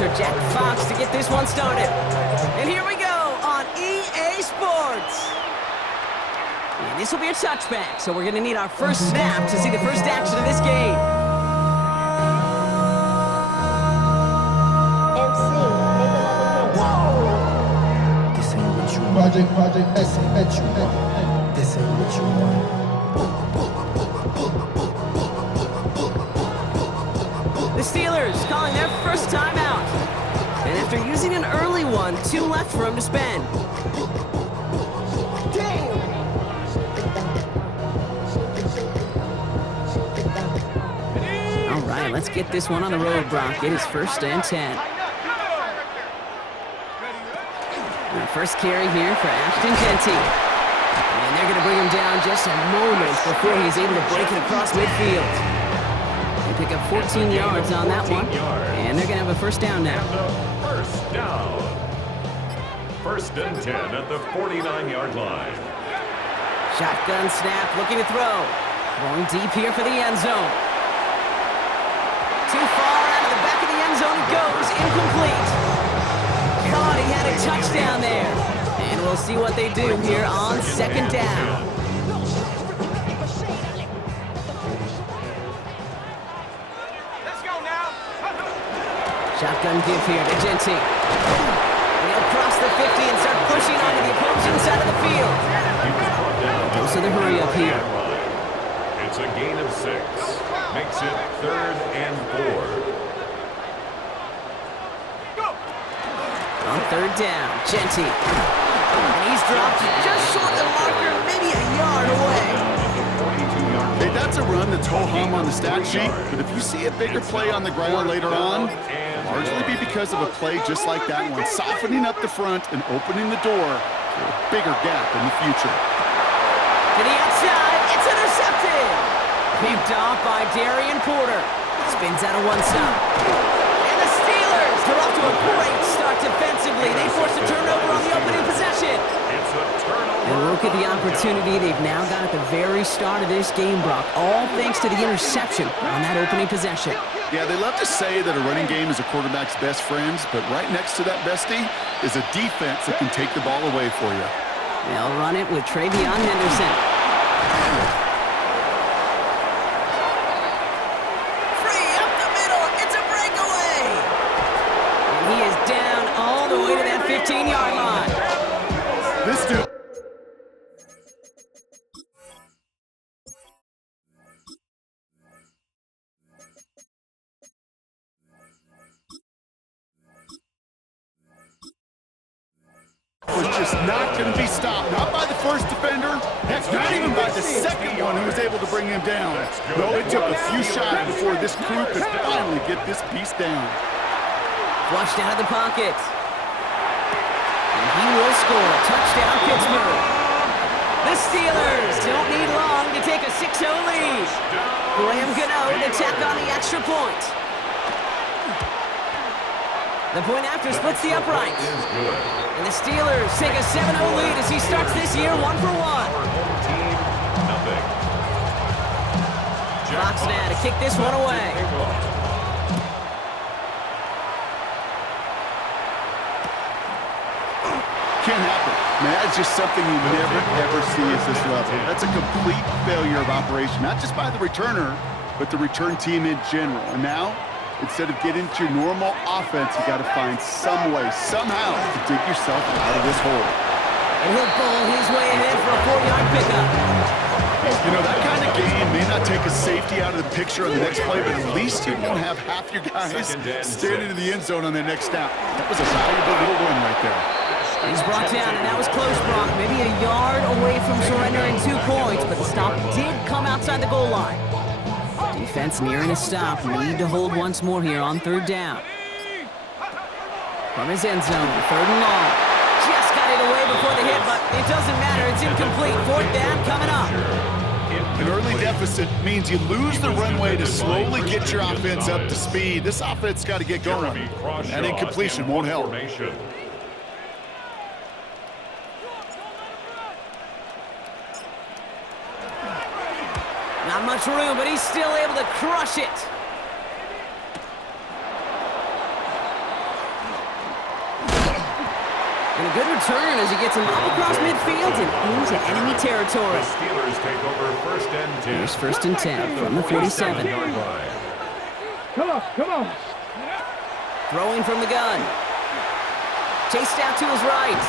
producer Jack Fox to get this one started. And here we go on EA Sports. And this will be a touchback, so we're going to need our first snap to see the first action of this game. This ain't what you want. This ain't what you want. This ain't what you want. The Steelers calling their first timeout. And after using an early one, 2 left for him to spend. All right, let's get this one on the road, Brock. It is 1st and 10. And first carry here for Ashton Genty. And they're going to bring him down just a moment before he's able to break it across midfield. They pick up 14 yards on that one. And they're going to have a first down now. First down. 1st and 10 at the 49-yard line. Shotgun snap, looking to throw. Throwing deep here for the end zone. Too far out of the back of the end zone it goes. Incomplete. Thought he had a touchdown there. And we'll see what they do here on 2nd down. Let's go now. Shotgun give here to Genty. And he'll cross the 50 and start pushing onto the opposing side of the field. Goes to the hurry up here. It's a gain of 6. Makes it 3rd and 4. On 3rd down, Genty. And he's dropped just short of the marker, maybe a yard away. Hey, that's a run that's ho-hum on the stat sheet, but if you see a bigger play on the ground later on, it'll largely be because of a play just like that one, softening up the front and opening the door for a bigger gap in the future. To the outside, it's intercepted. Picked off by Darian Porter. Spins out of one side. And the Steelers, they're off to a great start defensively. They forced a turnover on the opening possession. It's a turnover. And look at the opportunity they've now got at the very start of this game, Brock. All thanks to the interception on that opening possession. Yeah, they love to say that a running game is a quarterback's best friends, but right next to that bestie is a defense that can take the ball away for you. They'll run it with Travion Henderson. Free up the middle. It's a breakaway. And he is down all the way to that 15-yard line. This dude was just not going to be stopped. Not by the first defender. Heck, not even by the second one who was able to bring him down. No, it took a few shots before this crew could finally get this piece down. Flushed out of the pocket. And he will score. Touchdown, Pittsburgh. The Steelers don't need long to take a 6-0 lead. Graham Gano to tack on the extra point. The point after splits the uprights. And the Steelers take a 7-0 lead as he starts this year 1 for 1. Fox now to kick this one away. Can't happen. Man, that's just something you never, ever see at this level. That's a complete failure of operation, not just by the returner, but the return team in general. And now, instead of getting to your normal offense, you got to find some way, somehow, to dig yourself out of this hole. And he'll bowl his way ahead for a 4-yard pickup. You know, that kind of game may not take a safety out of the picture on the next play, but at least you won't have half your guys standing in the end zone on their next snap. That was a valuable little win right there. He's brought down, and that was close, Brock. Maybe a yard away from surrendering 2 points, but the stop did come outside the goal line. Defense nearing a stop. Need to hold once more here on 3rd down. From his end zone, 3rd and long. Just got it away before the hit, but it doesn't matter. It's incomplete. 4th down coming up. An early deficit means you lose the runway to slowly get your offense up to speed. This offense got to get going. That incompletion won't help. Not much room, but he's still able to crush it. And a good return as he gets him up across midfield and into enemy territory. The Steelers take over 1st and 10. Here's 1st and 10 from the 47. Come on. Throwing from the gun. Chased out to his right.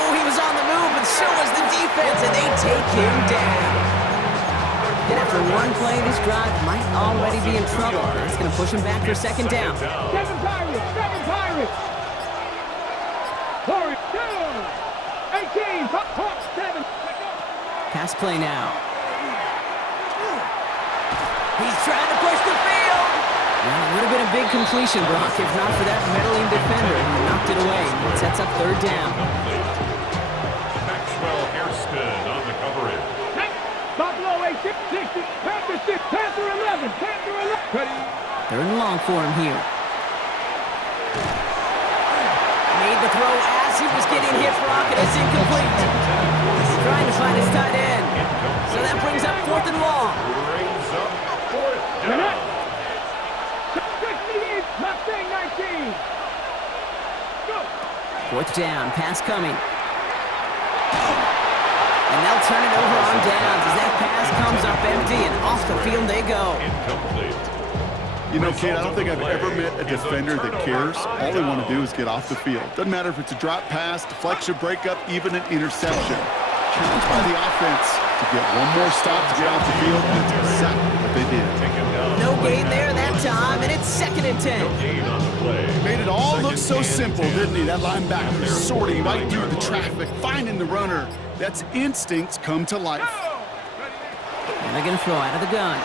Oh, he was on the move, but so was the defense, and they take him down. And after one play, this drive might already be in trouble. That's going to push him back for 2nd down. 7 Pirates. Hurry, 18, 7. Pass play now. He's trying to push the field. Well, it would have been a big completion, Brock, if not for that meddling defender who knocked it away. It sets up 3rd down. Maxwell Hairston on the coverage. Buffalo 8, 60, Panther 6, Panther 11, Panther 11. Ready? 3rd and long for him here. Made the throw as he was getting hit, Brock, and it's incomplete. Trying to find his tight end. So that brings up 4th and long. Brings up 4th down. 68, Mustang 19. Go. 4th down, pass coming. And they'll turn it over on downs as that pass comes up empty and off the field they go. Incomplete. You know, Kate, I don't think I've ever met a defender that cares. All they want to do is get off the field. Doesn't matter if it's a drop pass, deflection, breakup, even an interception. Challenged by the offense to get one more stop to get off the field, and that's exactly what they did. No gain there that time, and it's 2nd and 10. Gain on the play. Made it all look so simple, didn't he? That linebacker sorting right through the traffic, finding the runner. That's instincts come to life. And they're going to throw out of the gun.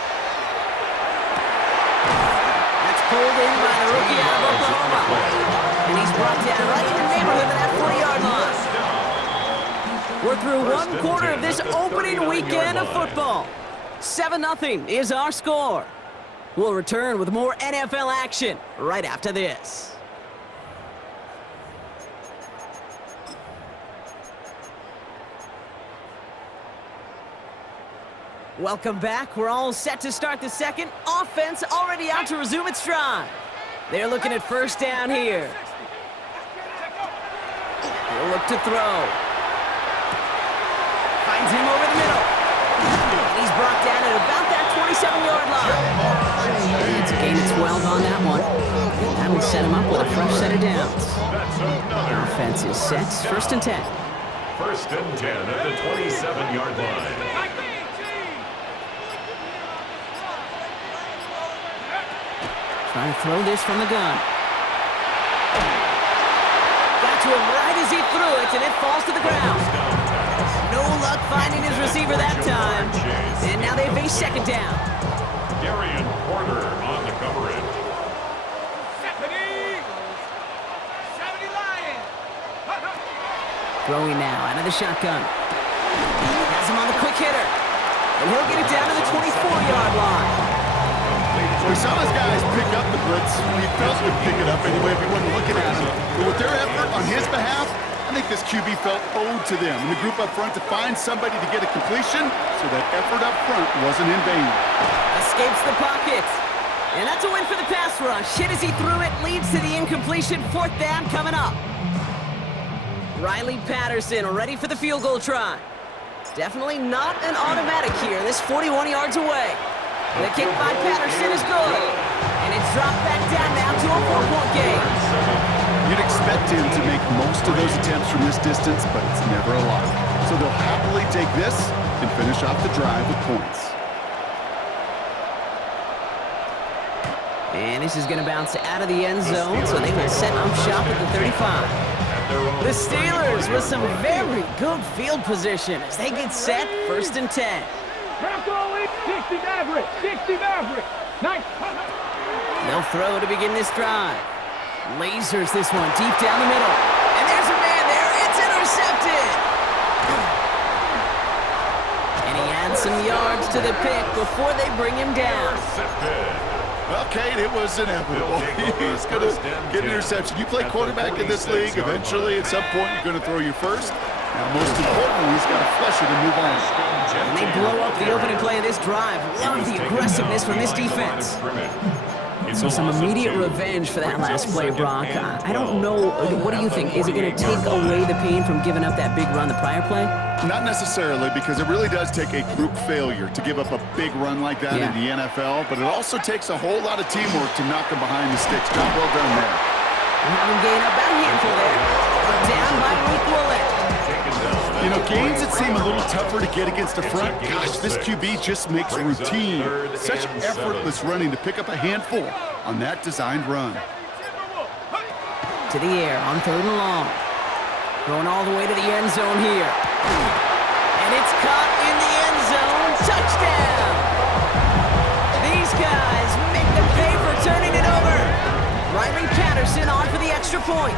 That's pulled in by the rookie out of Oklahoma. And he's brought down right in the neighborhood of that 40-yard line. We're through 1/4 of this opening weekend of football. 7-0 is our score. We'll return with more NFL action right after this. Welcome back. We're all set to start the second. Offense already out to resume its drive. They're looking at 1st down here. He'll look to throw. Finds him over the middle. And he's brought down at about that 27-yard line. It's a gain of 12 on that one. And that'll set him up with a fresh set of downs. Offense is set. 1st and 10. 1st and 10 at the 27-yard line. Trying to throw this from the gun. Got to him right as he threw it, and it falls to the ground. No luck finding his receiver that time. And now they face 2nd down. Darian Porter on the coverage. 70 Lions. Throwing now out of the shotgun. Has him on the quick hitter. And he'll get it down to the 24-yard line. We saw his guys pick up the blitz. He felt to pick it up anyway if he wasn't looking at him. But with their effort on his behalf, I think this QB felt owed to them. And the group up front to find somebody to get a completion, so that effort up front wasn't in vain. Escapes the pocket. And that's a win for the pass rush. Hit as he threw it, leads to the incompletion. 4th down coming up. Riley Patterson ready for the field goal try. Definitely not an automatic here. This 41 yards away. The kick by Patterson is good. And it's dropped back down now to a 4-point game. You'd expect him to make most of those attempts from this distance, but it's never a lock. So they'll happily take this and finish off the drive with points. And this is going to bounce out of the end zone, so they will set up shop at the 35. The Steelers with some very good field position as they get set 1st and 10. 60 Maverick. Nice. They'll throw to begin this drive. Lasers this one deep down the middle. And there's a man there. It's intercepted. And he adds some yards to the pick before they bring him down. Well, Kate, it was inevitable. He's going to get an interception. You play quarterback in this league. Eventually, at some point, you're going to throw your first. Now, most importantly, he's got to flush it and move on. And they blow up the opening play of this drive. Love the aggressiveness from this defense. So some immediate revenge for that last play, Brock. I don't know. What do you think? Is it going to take away the pain from giving up that big run the prior play? Not necessarily, because it really does take a group failure to give up a big run like that in the NFL, but it also takes a whole lot of teamwork to knock them behind the sticks. Job well done there. And having gained about a handful there. Down by Mekhi. You know, games that seem a little tougher to get against the front, gosh, this QB just makes routine such effortless running to pick up a handful on that designed run. To the air on 3rd and long. Going all the way to the end zone here. And it's caught in the end zone. Touchdown! These guys make them pay for turning it over. Riley Patterson on for the extra point.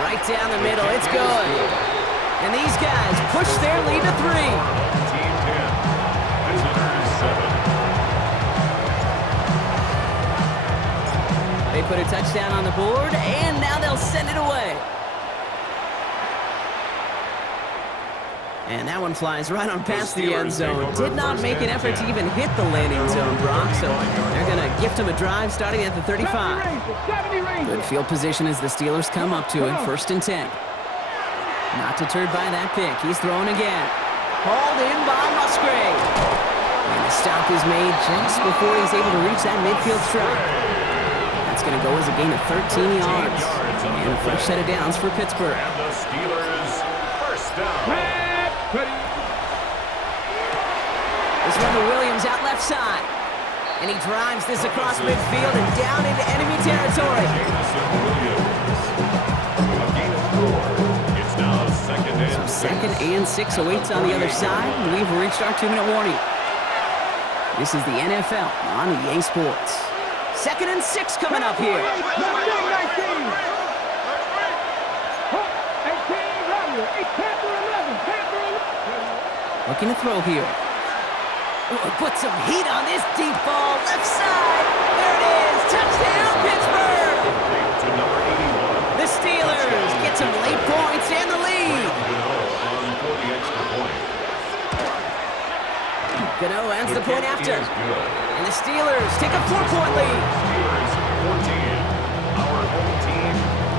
Right down the middle, it's good. And these guys push their lead to 3. Team 10, visitors 7. They put a touchdown on the board, and now they'll send it away. And that one flies right on past the end zone. Did not make an effort to even hit the landing zone, Brock, so they're going to gift him a drive starting at the 35. Good field position as the Steelers come up to it, 1st and 10. Not deterred by that pick. He's throwing again. Hauled in by Musgrave. And the stop is made just before he's able to reach that midfield strike. That's going to go as a gain of 13 yards. And a fresh set of downs for Pittsburgh. And the Steelers first down. This one to Williams out left side. And he drives this across midfield and down into enemy territory. It's now 2nd and 6. 2nd and 6 awaits on the other side. And we've reached our 2-minute warning. This is the NFL on EA Sports. 2nd and 6 coming up here. Looking to throw here. Put some heat on this deep ball. Left side. There it is. Touchdown, Pittsburgh. To number 81. The Steelers get some late points and the lead. For the extra point. Gano adds the point after. And the Steelers take a 4-point lead. Steelers 14. Our home team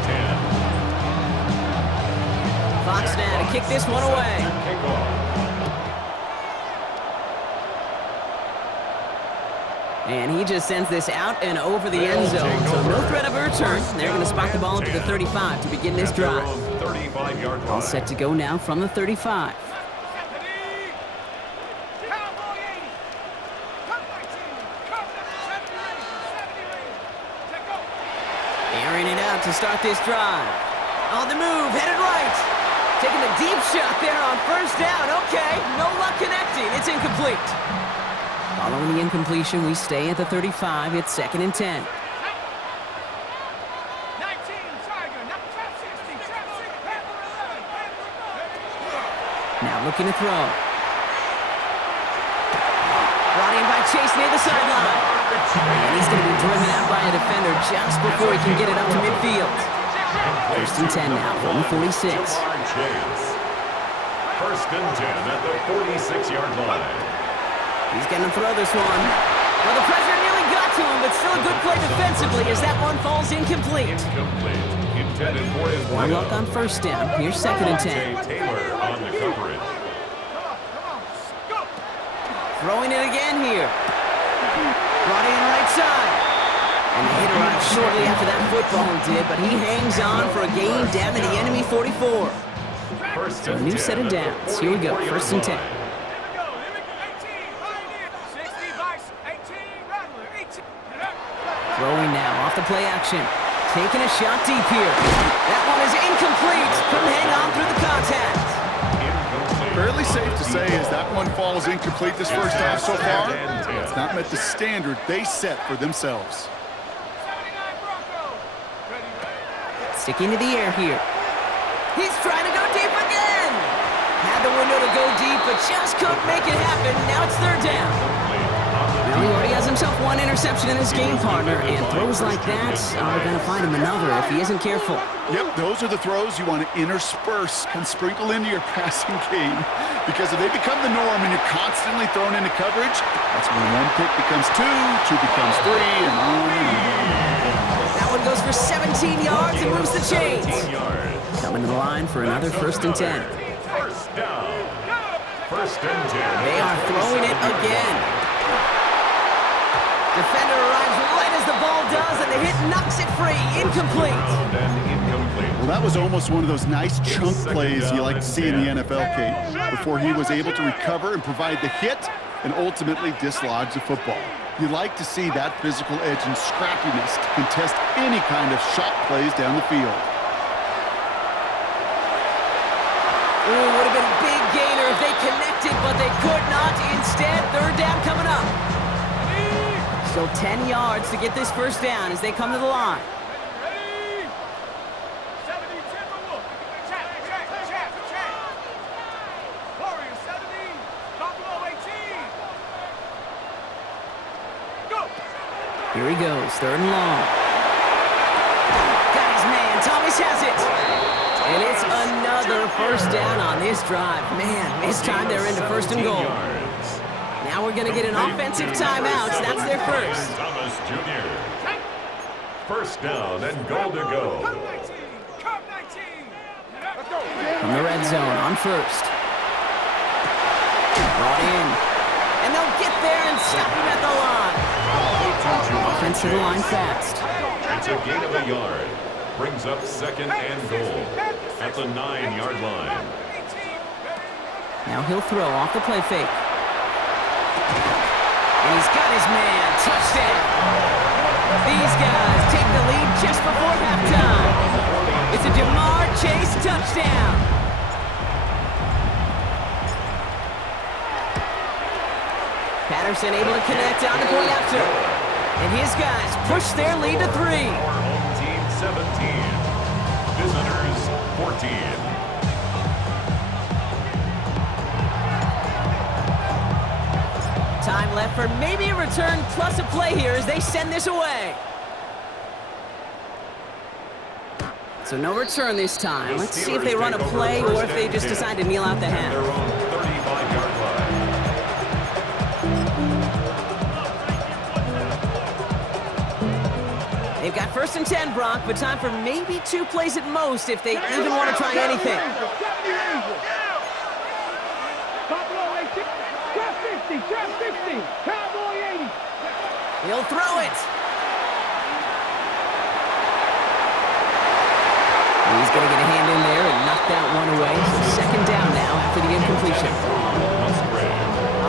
10. Fox now to kick this one away. Kickoff. And he just sends this out and over the end zone. So no threat of a return. They're going to spot the ball up to the 35 to begin this drive. 35-yard line. All set to go now from the 35. Airing it out to start this drive. On the move, headed right. Taking a deep shot there on 1st down. Okay, no luck connecting. It's incomplete. Following the incompletion, we stay at the 35. It's 2nd and 10. Now looking to throw. Brought in by Chase near the sideline. And he's going to be driven out by a defender just before he can get it up to midfield. 1st and 10 now from the 46. 1st and 10 at the 46-yard line. He's going to throw this one. Well, the pressure nearly got to him, but still a good play defensively as that one falls incomplete. Incomplete. Intended for his No luck on 1st down. Here's 2nd and 10. Taylor on the coverage. Throwing it again here. Brought in right side. And the hit arrived shortly after that football did, but he hangs on for a gain down to the enemy 44. So a new set of downs. Here we go. 1st and 10. Throwing now off the play action. Taking a shot deep here. That one is incomplete. Couldn't hang on through the contact. Fairly safe to say as that one falls incomplete this first half so far. It's not met the standard they set for themselves. Sticking to the air here. He's trying to go deep again. Had the window to go deep, but just couldn't make it happen. Now it's 3rd down. Well, he already has himself one interception in his game, partner, and throws like that are going to find him another if he isn't careful. Yep, those are the throws you want to intersperse and sprinkle into your passing game. Because if they become the norm and you're constantly thrown into coverage, that's when one pick becomes two, two becomes three, and on and on. That one goes for 17 yards and moves the chains. 17 yards. Coming to the line for another 1st and 10. First down. 1st and 10. They are throwing it again. Defender arrives right as the ball does, and the hit knocks it free. Incomplete. And incomplete. Well, that was almost one of those nice chunk plays you like to see in the NFL, Kate, before he was able to recover and provide the hit and ultimately dislodge the football. You like to see that physical edge and scrappiness to contest any kind of shot plays down the field. Ooh, would have been a big gainer if they connected, but they could not. Instead, 3rd down coming up. Still 10 yards to get this 1st down as they come to the line. Ready? 70, Timberwolf. Check. Warriors 70, Buffalo 18. Go. Here he goes, 3rd and long. Got his man, Thomas has it. And it's another 1st down on this drive. Man, this time they're into 1st and goal. Now we're going to get an offensive timeout. That's their first. Thomas Jr. 1st down and goal to go. Come 19. Let's go. From the red zone on 1st. Brought in. And they'll get there and stop him at the line. Offense to the line fast. It's a gain of a yard. Brings up 2nd and goal at the 9-yard line. Now he'll throw off the play fake. And he's got his man. Touchdown. These guys take the lead just before halftime. It's a Jamar Chase touchdown. Patterson able to connect on the point after. And his guys push their lead to 3. Our home team 17. Visitors 14. Time left for maybe a return plus a play here as they send this away. So no return this time. Let's see if they run a play or if they just decide to kneel out the Their half. own 35-yard line. They've got 1st and 10, Brock, but time for maybe 2 plays at most if they even want to try anything. Buffalo 18. Trap 50. Cowboy 80. He'll throw it. He's going to get a hand in there and knock that one away. So 2nd down now after the incompletion.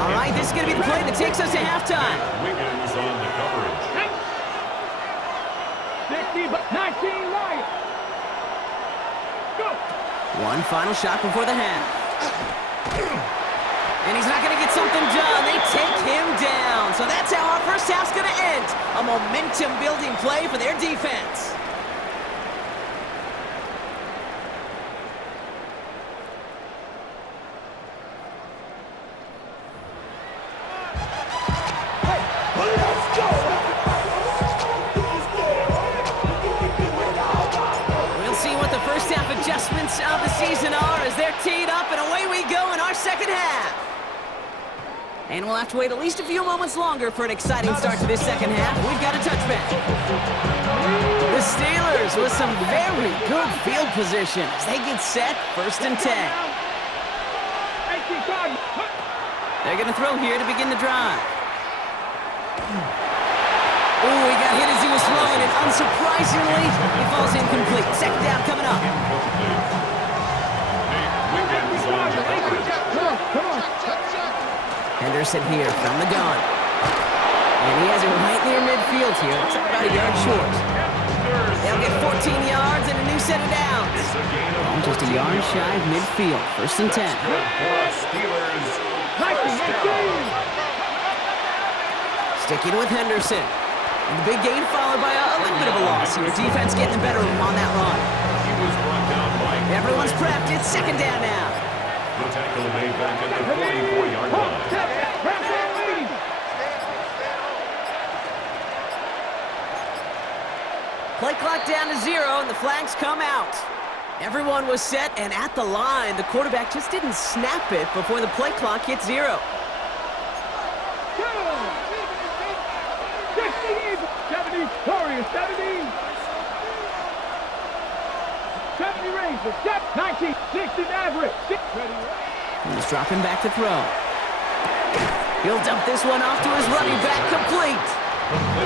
All right, this is going to be the play that takes us to halftime. Wiggins on the coverage. 60, 19 right. Go. One final shot before the half. And he's not going to get something done. They take him down. So that's how our first half's going to end. A momentum-building play for their defense. We'll see what the first half adjustments of the season are as they're teed up, and away we go in our 2nd half. And we'll have to wait at least a few moments longer for an exciting start to this 2nd half. We've got a touchback. The Steelers with some very good field position as they get set, 1st and 10. They're going to throw here to begin the drive. Oh, he got hit as he was throwing, and unsurprisingly, he falls incomplete. 2nd down coming up. Wiggins on the coverage. Henderson here from the gun. And he has it right near midfield here. It's about a yard short. They'll get 14 yards and a new set of downs. Just a yard shy of midfield. 1st and 10. Steelers. Sticking with Henderson. And the big gain followed by a little bit of a loss here. Defense getting the better of him on that run. He was brought down by Everyone's prepped. It's 2nd down now. the tackle made back at the 44-yard line. Play clock down to 0, and the flags come out. Everyone was set and at the line. The quarterback just didn't snap it before the play clock hit 0. 70, Warriors, 70. 70 Rangers, 19, 60 Mavericks. He's dropping back to throw. He'll dump this one off to his running back, complete.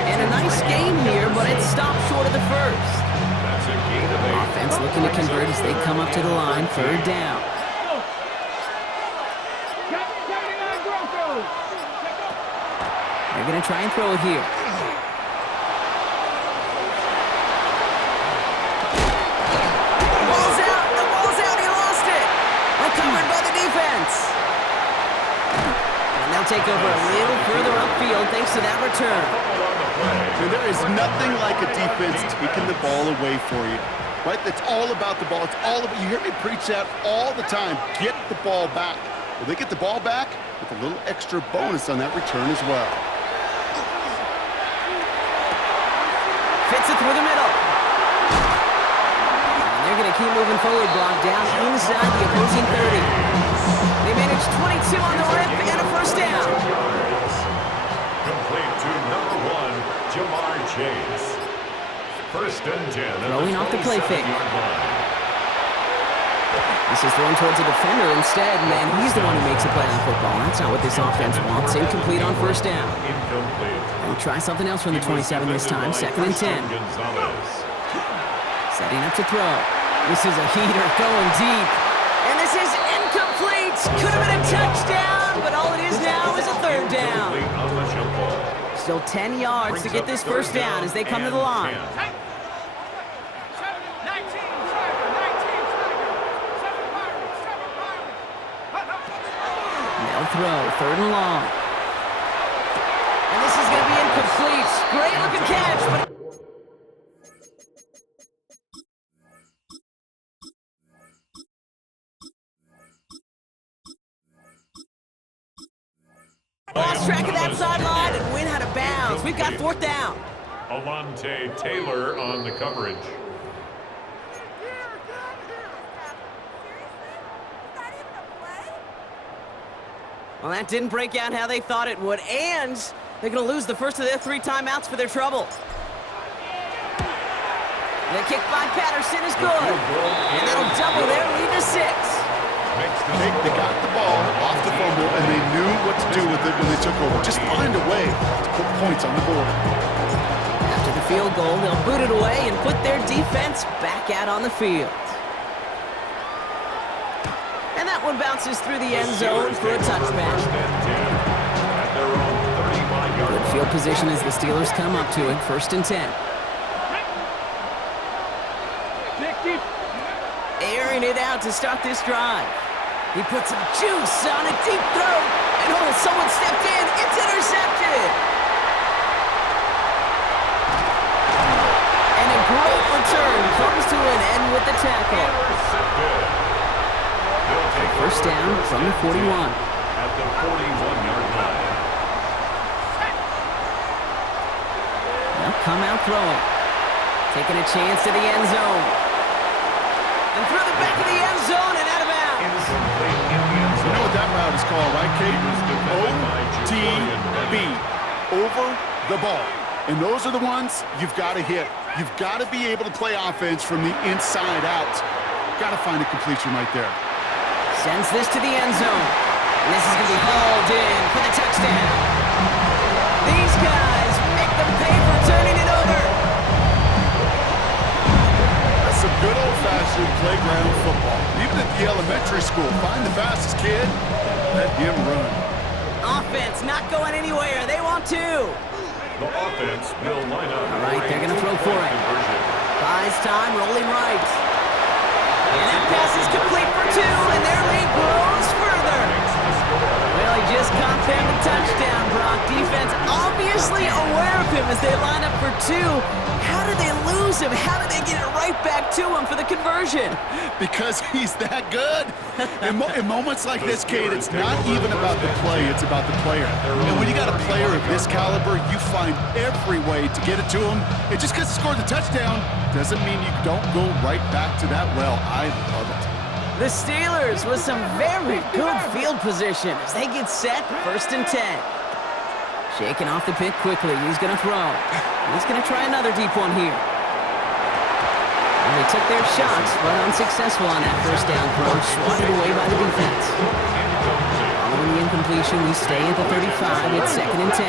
And a nice game here, but it stopped short of the first. That's a gain of 8. Offense looking to convert as they come up to the line, 3rd down. They're going to try and throw it here. The ball's out, he lost it. Recovered by the defense. And they'll take over a little further upfield thanks to that return. There is nothing like a defense taking the ball away for you, right? It's all about the ball. It's all about, you hear me preach that all the time. Get the ball back. Well, they get the ball back with a little extra bonus on that return as well. Fits it through the middle. And they're going to keep moving forward, Brock, down inside the opposing 30. They managed 22 on the rip and a first down. Complete to number 1, Jamar Chase. 1st and 10. Throwing off the play fake. 27-yard line. This is thrown towards a defender instead, man. He's the one who makes a play on the football. That's not what this offense wants. Incomplete on 1st down. Incomplete. We'll try something else from the 27 this time. 2nd and 10. Gonzalez. Setting up to throw. This is a heater going deep. And this is incomplete. Could have been a touchdown, but all it is now is a 3rd down. Incomplete on the jump ball. Still 10 yards to get this first down as they come to the line. 19, Tiger, 19, Tiger. 7 Pirates, 7 Pirates. They'll throw, 3rd and long. And this is going to be incomplete. Great looking catch, but lost track of that sideline and went out of bounds. We've got 4th down. Alante Taylor on the coverage. Well, that didn't break out how they thought it would, and they're going to lose the first of their 3 timeouts for their trouble. The kick by Patterson is good, and that'll double their lead to 6. They got the ball off the fumble, and they knew what to do with it when they took over. Just find a way to put points on the board. After the field goal, they'll boot it away and put their defense back out on the field. And that one bounces through the end zone for a touchback. Good field position as the Steelers come up to it. 1st and 10. Airing it out to start this drive. He put some juice on a deep throw, and someone stepped in. It's intercepted. And a great return comes to an end with the tackle. 1st down from the 41. At the 41-yard line. They'll come out throwing. Taking a chance to the end zone. And through the back of the end zone and out of bounds. You know what that route is called, right, Kate? OTB. Over the ball. And those are the ones you've got to hit. You've got to be able to play offense from the inside out. Got to find a completion right there. Sends this to the end zone. And this is going to be hauled in for the touchdown. These guys make them pay for turning it over. That's some good old-fashioned playground football. Even at the elementary school, find the fastest kid, let him run. Offense not going anywhere. They want to. The offense will line up. All right, they're going to throw for it. Buys time, rolling right. And that pass is complete for 2, and their lead grows further. Well, he just caught them a touchdown, Brock. Defense obviously aware of him as they line up for 2. How did they lose elusive. How did they get it right back to him for the conversion? Because he's that good. In moments like this, Kate, it's not even about the play, it's about the player. And when you got a player of this caliber, you find every way to get it to him. And just because he scored the touchdown doesn't mean you don't go right back to that well. I love it. The Steelers with some very good field position as they get set, 1st and 10. Shaking off the pick quickly. He's going to throw. He's going to try another deep one here. And they took their shots, but unsuccessful on that 1st down throw. Swatted away by the defense. Following the incompletion, we stay at the 35. It's 2nd and 10.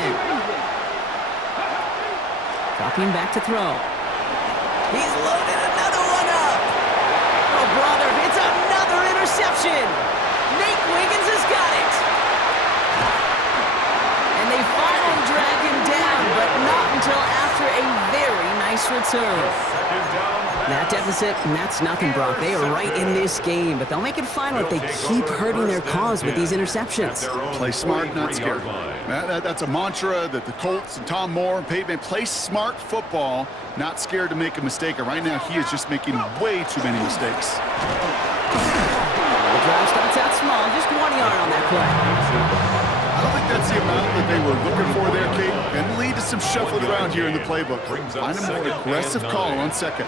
Dropping back to throw. He's loaded another one up. Oh, brother, it's another interception. Nate Wiggins has got it. And they finally drag him down, but not until after a very nice return. That deficit, and that's nothing, Brock. They are right in this game, but they'll make it final if they keep hurting their cause with these interceptions. Play smart, not scared. That's a mantra that the Colts and Tom Moore and Peyton play smart football, not scared to make a mistake. And right now, he is just making way too many mistakes. The drive starts out small, just 1 yard on that play. I don't think that's the amount that they were looking for there, Kate. And lead to some shuffling around here in the playbook. Find a more aggressive call on 2nd.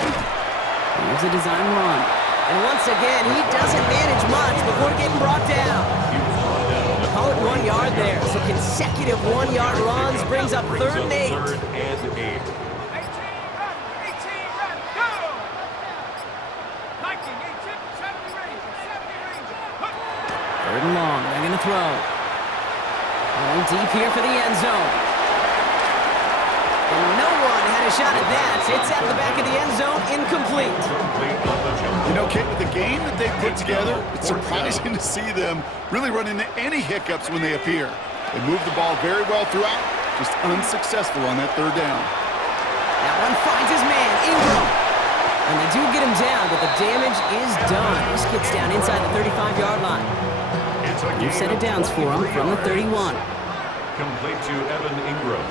Here's a design run. And once again, he doesn't manage much before getting brought down. Call it 1 yard there. So consecutive 1 yard runs brings up 3rd and 8. 18 run, 18 run, go! 19, 18, 70 range, 70 range. 3rd and long, they're going to throw. Going deep here for the end zone. And no one had a shot at that. It's at the back of the end zone, incomplete. You know, Kate, with the game that they put together, it's surprising to see them really run into any hiccups when they appear. They move the ball very well throughout, just unsuccessful on that 3rd down. That one finds his man, Ingram. And they do get him down, but the damage is done. This gets down inside the 35-yard line. New set of downs for him from the 31. Complete to Evan Ingram.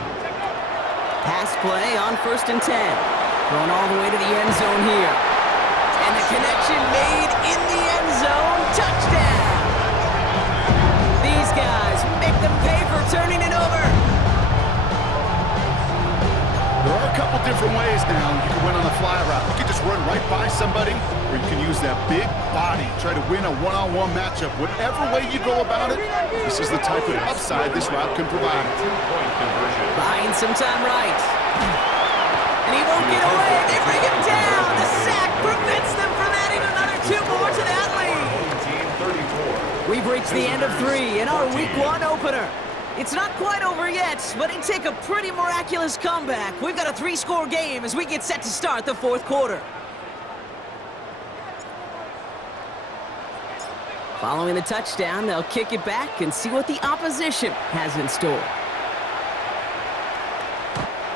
Pass play on 1st and 10. Going all the way to the end zone here. And the connection made in the end zone. Touchdown! These guys make them pay for turning it over. There are a couple different ways now you can win on a fly route. You can just run right by somebody, or you can use that big body, try to win a one-on-one matchup. Whatever way you go about it, this is the type of upside this route can provide. Buying some time right. And he won't get away. They bring him down. The sack prevents them from adding another 2 more to that lead. We've reached the end of 3 in our Week 1 opener. It's not quite over yet, but it'd take a pretty miraculous comeback. We've got a 3-score game as we get set to start the 4th quarter. Following the touchdown, they'll kick it back and see what the opposition has in store.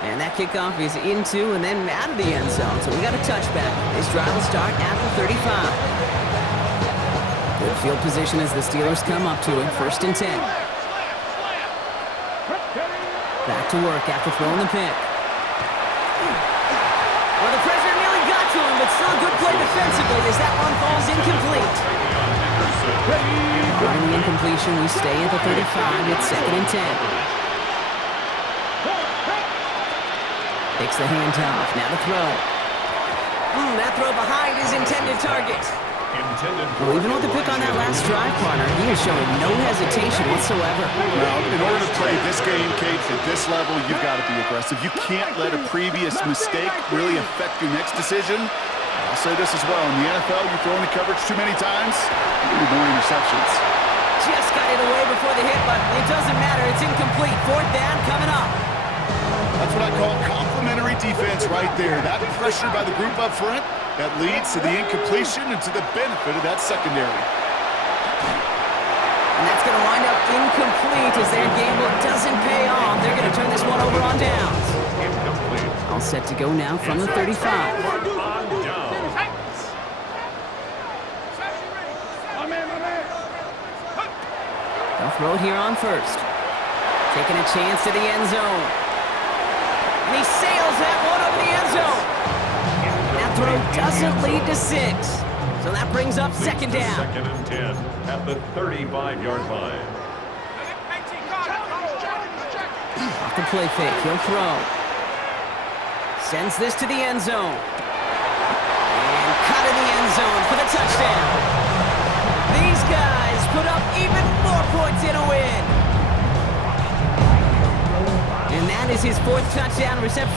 And that kickoff is into and then out of the end zone, so we got a touchback. This drive will start at the 35. Good field position as the Steelers come up to it, 1st and 10. Back to work after throwing the pick. Well, the pressure nearly got to him, but still a good play defensively as that one falls incomplete. Following the incompletion, we stay at the 35. It's 2nd and 10. Takes the handoff. Now to throw. That throw behind his intended target. Well, even with the pick on that last drive, partner, he is showing no hesitation whatsoever. Well, in order to play this game, Kate, at this level, you've got to be aggressive. You can't let a previous mistake really affect your next decision. I'll say this as well. In the NFL, you throw into coverage too many times, you need more interceptions. Just got it away before the hit, but it doesn't matter. It's incomplete. 4th down coming up. That's what I call complimentary defense right there. That pressure by the group up front, that leads to the incompletion and to the benefit of that secondary. And that's going to wind up incomplete as their gamble doesn't pay off. They're going to turn this one over on downs. All set to go now from the 35. They'll throw it here on 1st. Taking a chance to the end zone. And he sails that one over the end That throw doesn't lead to 6. So that brings up second down. Second and 10 at the 35-yard line. Mekhi, got it. Off the play fake, he'll throw. Sends this to the end zone. And cut in the end zone for the touchdown. These guys put up even more points in a win. And that is his 4th touchdown reception.